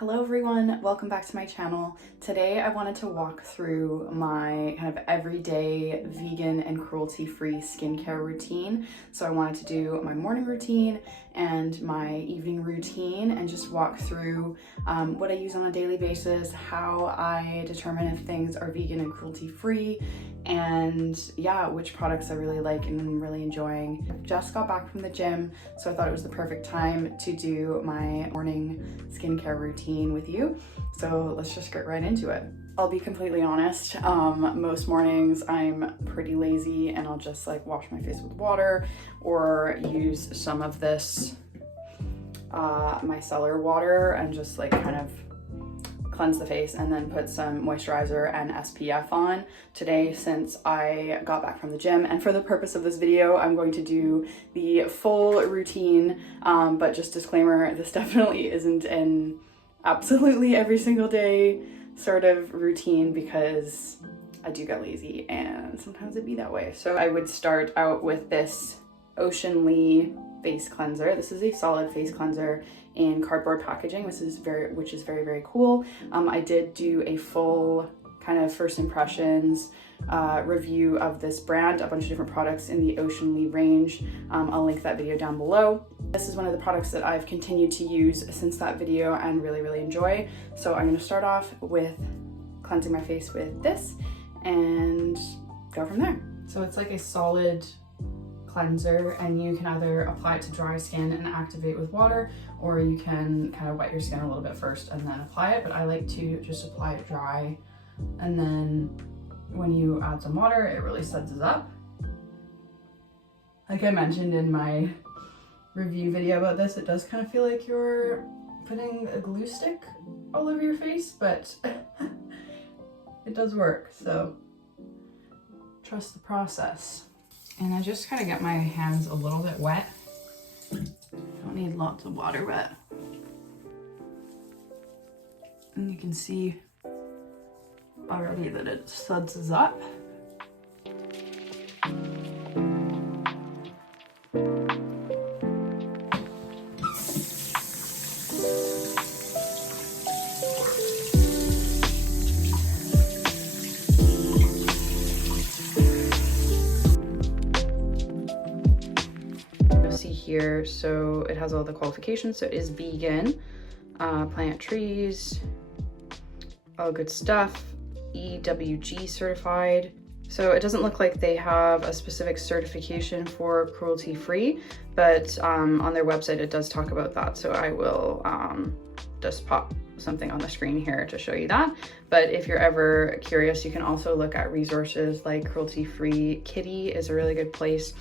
Hello everyone, welcome back to my channel. Today I wanted to walk through my kind of everyday vegan and cruelty-free skincare routine. So I wanted to do my morning routine and my evening routine and just walk through what I use on a daily basis, how I determine if things are vegan and cruelty-free, and yeah, which products I really like and I'm really enjoying. I just got back from the gym, so I thought it was the perfect time to do my morning skincare routine with you. So let's just get right into it. I'll be completely honest, most mornings I'm pretty lazy and I'll just like wash my face with water or use some of this micellar water and just like kind of cleanse the face and then put some moisturizer and SPF on. Today, since I got back from the gym, and for the purpose of this video, I'm going to do the full routine, but just disclaimer, this definitely isn't an absolutely every single day sort of routine because I do get lazy and sometimes it'd be that way. So I would start out with this Oceanly face cleanser. This is a solid face cleanser in cardboard packaging, which is very, very cool. I did do a full kind of first impressions review of this brand, a bunch of different products in the Oceanly range. I'll link that video down below. This is one of the products that I've continued to use since that video and really enjoy. So I'm going to start off with cleansing my face with this and go from there. So it's like a solid cleanser and you can either apply it to dry skin and activate with water, or you can kind of wet your skin a little bit first and then apply it, but I like to just apply it dry, and then when you add some water it really suds up. Like I mentioned in my review video about this, it does kind of feel like you're putting a glue stick all over your face, but it does work, so trust the process. And I just kind of get my hands a little bit wet. Don't need lots of water, but and you can see already that it suds up. Here, so it has all the qualifications. So it is vegan, plant trees, all good stuff, EWG certified. So it doesn't look like they have a specific certification for cruelty free, but on their website it does talk about that. So I will just pop something on the screen here to show you that. But if you're ever curious, you can also look at resources like Cruelty Free Kitty is a really good place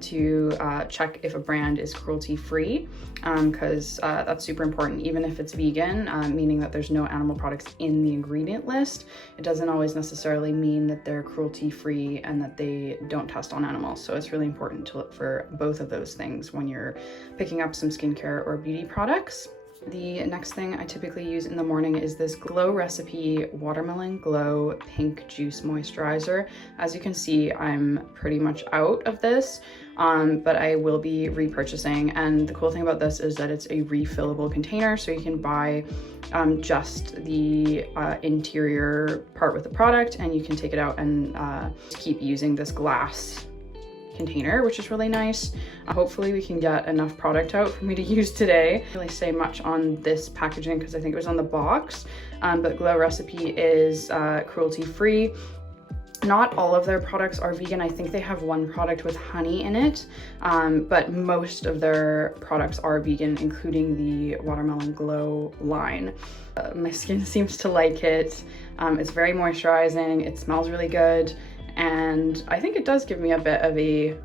to check if a brand is cruelty free, because that's super important. Even if it's vegan, meaning that there's no animal products in the ingredient list, it doesn't always necessarily mean that they're cruelty free and that they don't test on animals. So it's really important to look for both of those things when you're picking up some skincare or beauty products. The next thing I typically use in the morning is this Glow Recipe Watermelon Glow Pink Juice Moisturizer. As you can see, I'm pretty much out of this, but I will be repurchasing. And the cool thing about this is that it's a refillable container, so you can buy just the interior part with the product, and you can take it out and keep using this glass container, which is really nice. Hopefully we can get enough product out for me to use today. I don't really say much on this packaging because I think it was on the box, but Glow Recipe is cruelty free. Not all of their products are vegan. I think they have one product with honey in it, but most of their products are vegan, including the Watermelon Glow line. My skin seems to like it. It's very moisturizing. It smells really good. And I think it does give me a bit of a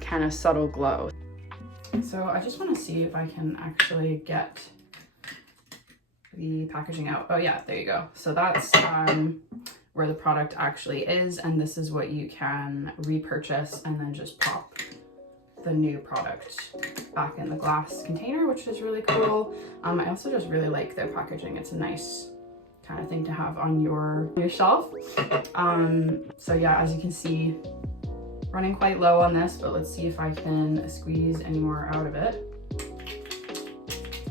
kind of subtle glow. So I just want to see if I can actually get the packaging out. Oh yeah, there you go. So that's where the product actually is, and this is what you can repurchase and then just pop the new product back in the glass container, which is really cool. I also just really like their packaging. It's a nice kind of thing to have on your shelf. So yeah, as you can see, running quite low on this, but let's see if I can squeeze any more out of it.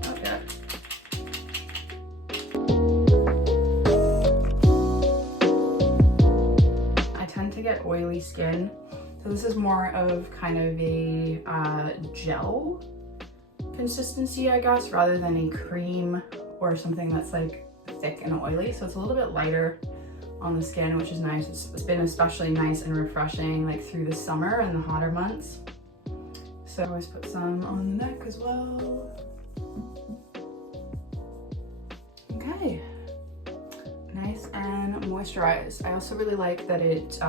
Okay. oily skin. So this is more of kind of a gel consistency, I guess, rather than a cream or something that's like thick and oily. So it's a little bit lighter on the skin, which is nice. It's been especially nice and refreshing like through the summer and the hotter months. So I always put some on the neck as well. Okay, nice and moisturized. I also really like that it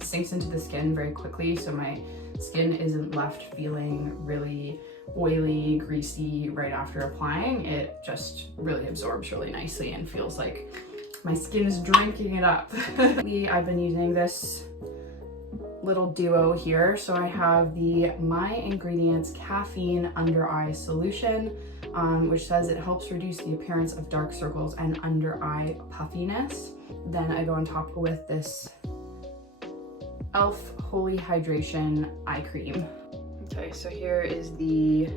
sinks into the skin very quickly, so my skin isn't left feeling really oily, greasy right after applying. It just really absorbs really nicely and feels like my skin is drinking it up. I've been using this little duo here. So I have the My Ingredients Caffeine Under Eye Solution, which says it helps reduce the appearance of dark circles and under eye puffiness. Then I go on top with this e.l.f. Holy Hydration Eye Cream. Okay, so here is the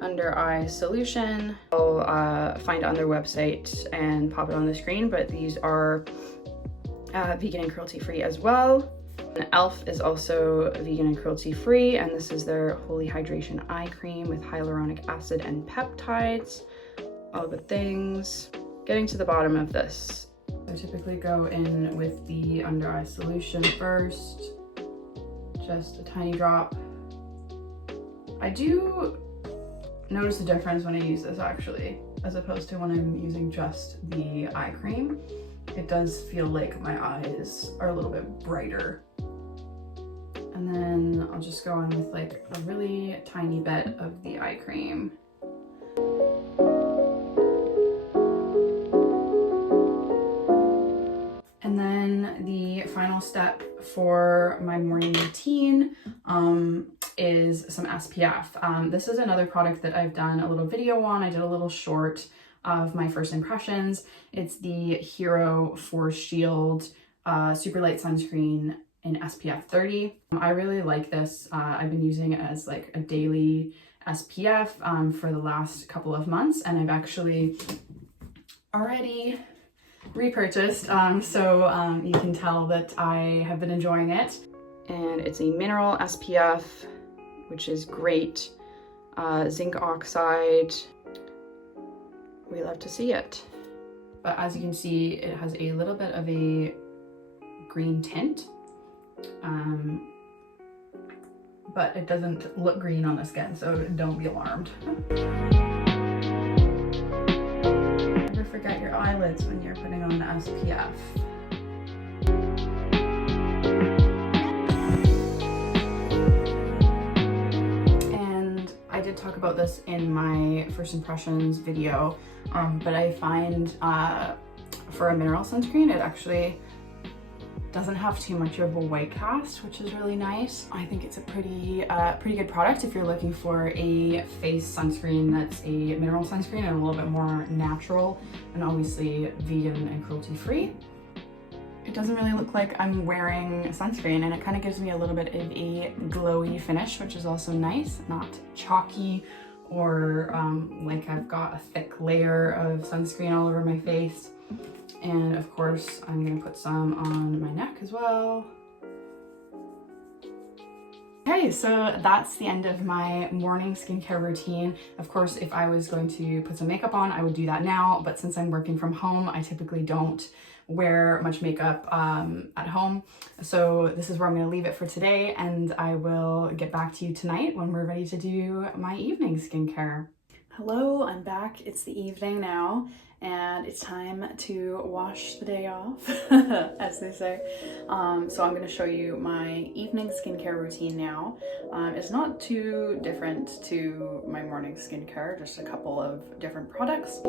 under eye solution. I'll find it on their website and pop it on the screen, but these are vegan and cruelty free as well. And e.l.f. is also vegan and cruelty free, and this is their Holy Hydration Eye Cream with hyaluronic acid and peptides. All good things. Getting to the bottom of this. I typically go in with the under eye solution first. Just a tiny drop. I do notice a difference when I use this actually, as opposed to when I'm using just the eye cream. It does feel like my eyes are a little bit brighter. And then I'll just go on with like a really tiny bit of the eye cream. And then the final step for my morning routine is some SPF. This is another product that I've done a little video on. I did a little short of my first impressions. It's the Hero Force Shield Super Light Sunscreen in SPF 30. I really like this. I've been using it as like a daily SPF for the last couple of months, and I've actually already repurchased, so you can tell that I have been enjoying it. And it's a mineral SPF, which is great. Zinc oxide. We love to see it. But as you can see, it has a little bit of a green tint, but it doesn't look green on the skin, so don't be alarmed. Never forget your eyelids when you're putting on the SPF. And I did talk about this in my first impressions video, but I find for a mineral sunscreen, it actually doesn't have too much of a white cast, which is really nice. I think it's a pretty good product if you're looking for a face sunscreen that's a mineral sunscreen and a little bit more natural, and obviously vegan and cruelty free. It doesn't really look like I'm wearing sunscreen, and it kind of gives me a little bit of a glowy finish, which is also nice, not chalky or like I've got a thick layer of sunscreen all over my face. And of course, I'm gonna put some on my neck as well. Okay, so that's the end of my morning skincare routine. Of course, if I was going to put some makeup on, I would do that now, but since I'm working from home, I typically don't wear much makeup at home. So this is where I'm gonna leave it for today, and I will get back to you tonight when we're ready to do my evening skincare. Hello, I'm back. It's the evening now, and it's time to wash the day off, as they say. So I'm gonna show you my evening skincare routine now. It's not too different to my morning skincare, just a couple of different products.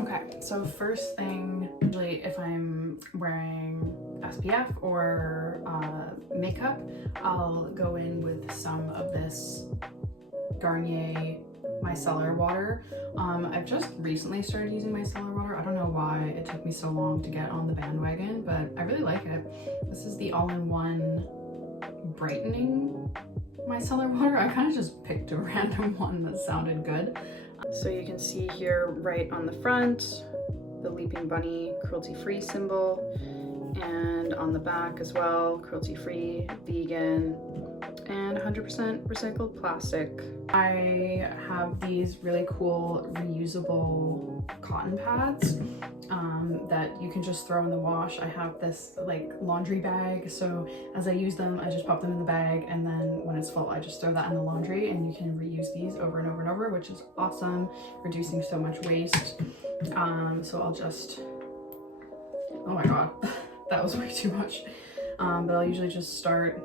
Okay, so first thing, usually if I'm wearing SPF or makeup, I'll go in with some of this Garnier micellar water. I've just recently started using micellar water. I don't know why it took me so long to get on the bandwagon, but I really like it. This is the all-in-one brightening micellar water. I kind of just picked a random one that sounded good. So you can see here right on the front, the leaping bunny cruelty-free symbol, and on the back as well, cruelty-free, vegan, and 100% recycled plastic. I have these really cool reusable cotton pads that you can just throw in the wash. I have this like laundry bag, so as I use them, I just pop them in the bag, and then when it's full, I just throw that in the laundry, and you can reuse these over and over and over, which is awesome, reducing so much waste. So I'll just, oh my god, that was way too much. But I'll usually just start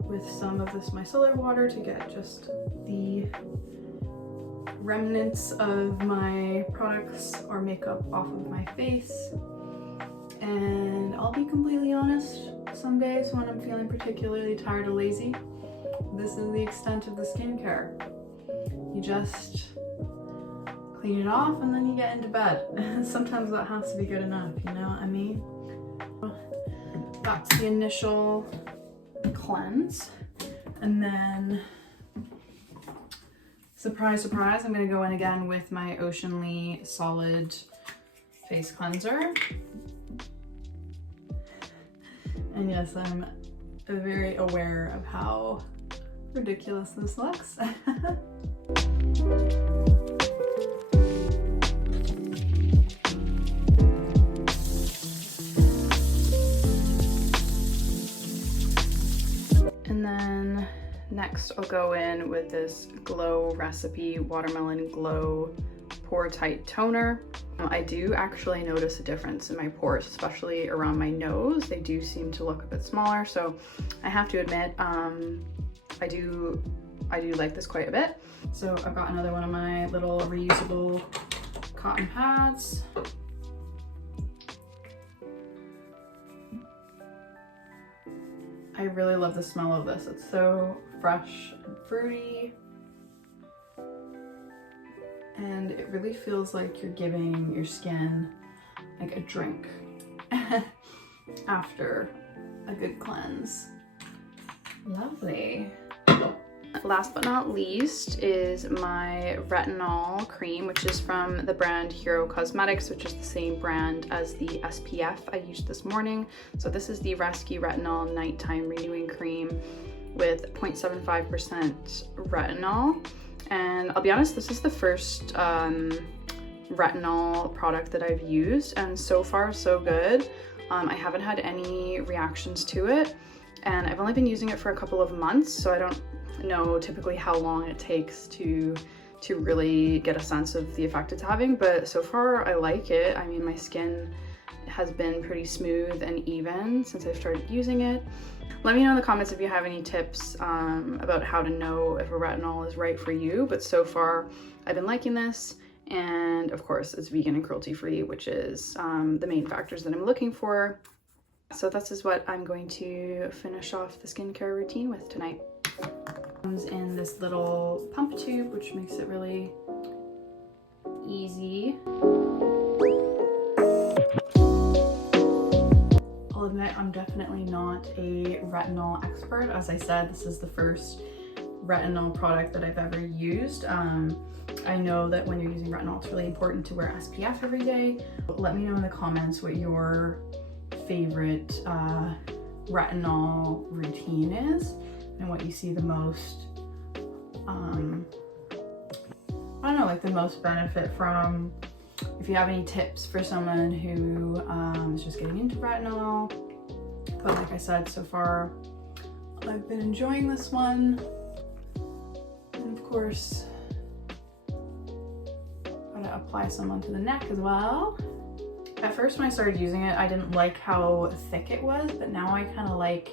with some of this micellar water to get just the remnants of my products or makeup off of my face. And I'll be completely honest, some days when I'm feeling particularly tired or lazy, this is the extent of the skincare. You just clean it off and then you get into bed. Sometimes that has to be good enough, you know what I mean? That's the initial cleanse, and then surprise surprise, I'm going to go in again with my Oceanly solid face cleanser. And yes, I'm very aware of how ridiculous this looks. And then next I'll go in with this Glow Recipe Watermelon Glow Pore Tight Toner. I do actually notice a difference in my pores, especially around my nose. They do seem to look a bit smaller, so I have to admit, I do like this quite a bit. So I've got another one of my little reusable cotton pads. I really love the smell of this. It's so fresh and fruity. And it really feels like you're giving your skin like a drink after a good cleanse. Lovely. Last but not least is my retinol cream, which is from the brand Hero Cosmetics, which is the same brand as the SPF I used this morning. So this is the Rescue Retinol Nighttime Renewing Cream with 0.75% retinol. And I'll be honest, this is the first retinol product that I've used, and so far so good. I haven't had any reactions to it, and I've only been using it for a couple of months, so I don't know typically how long it takes to really get a sense of the effect it's having, but so far I like it. I mean, my skin has been pretty smooth and even since I've started using it. Let me know in the comments if you have any tips about how to know if a retinol is right for you, but so far I've been liking this, and of course it's vegan and cruelty free, which is the main factors that I'm looking for. So this is what I'm going to finish off the skincare routine with tonight. Comes in this little pump tube, which makes it really easy. I'll admit I'm definitely not a retinol expert. As I said, this is the first retinol product that I've ever used. I know that when you're using retinol, it's really important to wear SPF every day. Let me know in the comments what your favorite retinol routine is and what you see the most, I don't know, like the most benefit from. If you have any tips for someone who is just getting into retinol. But like I said, so far I've been enjoying this one. And of course, I'm gonna apply some onto the neck as well. At first when I started using it, I didn't like how thick it was, but now I kind of like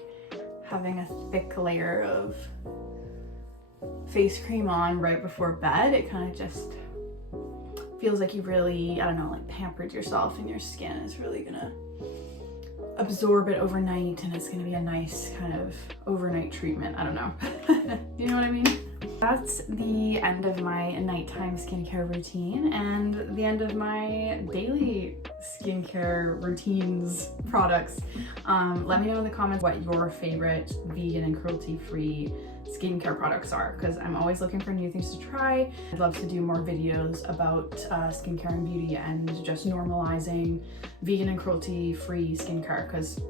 having a thick layer of face cream on right before bed. It kind of just feels like you really, I don't know, like pampered yourself, and your skin is really gonna absorb it overnight, and it's gonna be a nice kind of overnight treatment. I don't know. You know what I mean? That's the end of my nighttime skincare routine and the end of my daily skincare routines products. Let me know in the comments what your favorite vegan and cruelty-free skincare products are, because I'm always looking for new things to try. I'd love to do more videos about skincare and beauty and just normalizing vegan and cruelty-free skincare, because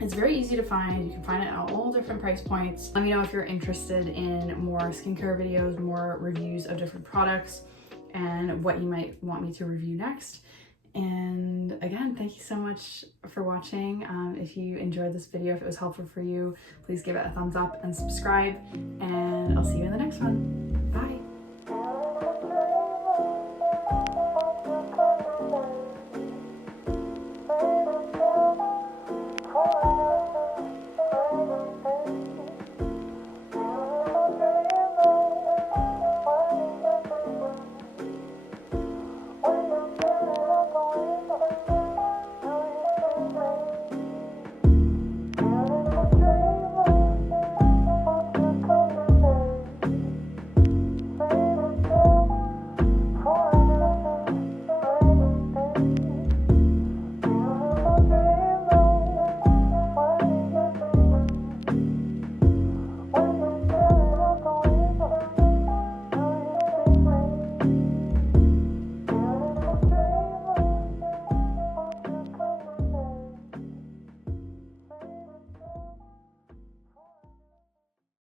it's very easy to find. You can find it at all different price points. Let me know if you're interested in more skincare videos, more reviews of different products, and what you might want me to review next. And again, thank you so much for watching. If you enjoyed this video, if it was helpful for you, please give it a thumbs up and subscribe, and I'll see you in the next one.